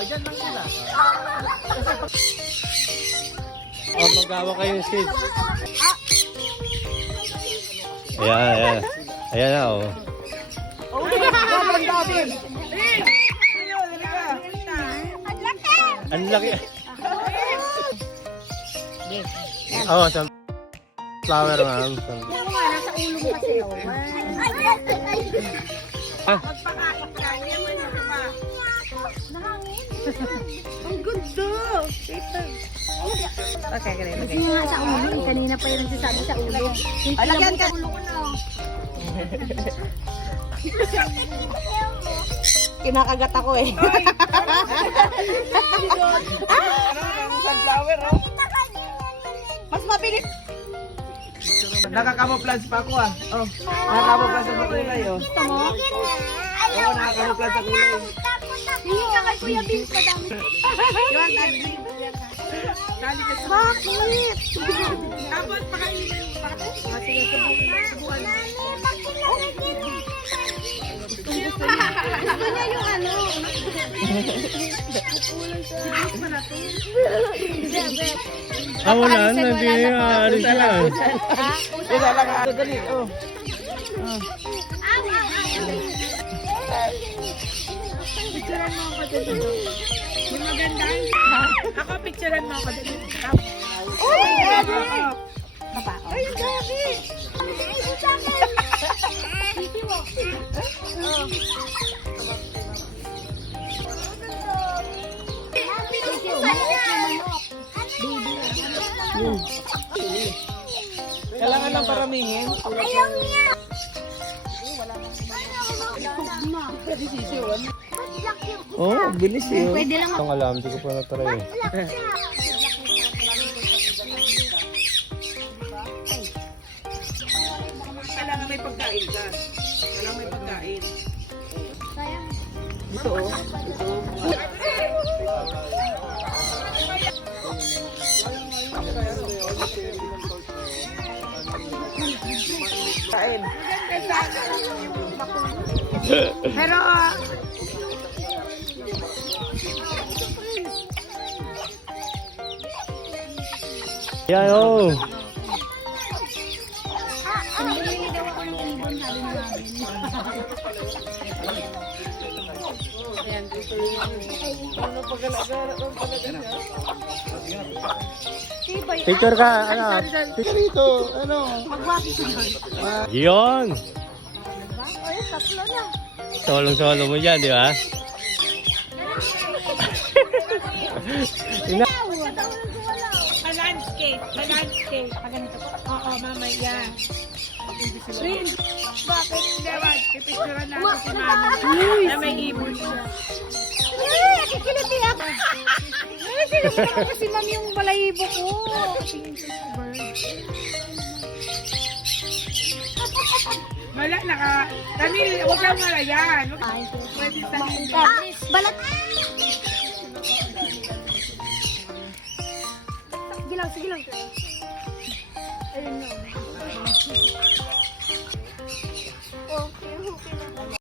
dyan lang sila. Oh, magawa kayo yung seed. Ayan, ayan. Ayan na, oh. Sobrang dami. Ang laki. Oh, sunflower, ma'am. Oo nga, nasa ulo mo kasi. Ah, Ang ganda! Okay, ganun. Kasi nga sa ulo, kanina pa yung nagsasabi sa ulo. Alagyan ka. Kinakagat ako eh. Sunflower, oh. Mas mabilis. Nakakamouflage pa ako, ah. Oh, nakakamouflage sa kulay, oh. Gusto mo? Oo, nakakamouflage sa kulay. Hindi ka kay Kuya Vince, madami. Bakit? Tapos pakainin. Gusto niya yung ano. wala. Hindi aalis na. Isa lang, dali, oh. Picturean mo ako dito. Yung maganda. Ako picturean mo ako dito. Uy, grabe! Papa. Ay, grabe! Kailangan lang paramihin. Ayaw niya. Oh, bilis eh. Oh. Pwede lang Itong alam, hindi ko pa natry eh. Kailangan may pagkain ka. Kailangan may pagkain. Ito, oh. Ito. Kain. Pero, Yan, oh. hindi daw ako ng ibon, sabi mo namin. Ano pag-alagara? Ano pag-alagara? Picture ka, ano? Tika rito. Ano? Yun. Ay, tatlo na. Solong-solo mo dyan, di ba? Ina Pa-landscape. Pa-ganito po. Oo, mamaya. Bakit? Diba, pipicturean natin si mami na may ibon siya. Nakikiliti ako. Nakikiliti ako kasi mami yung balahibo ko. Wala, Tamil, huwag lang malayan. Pwede sa balat. Sige lang.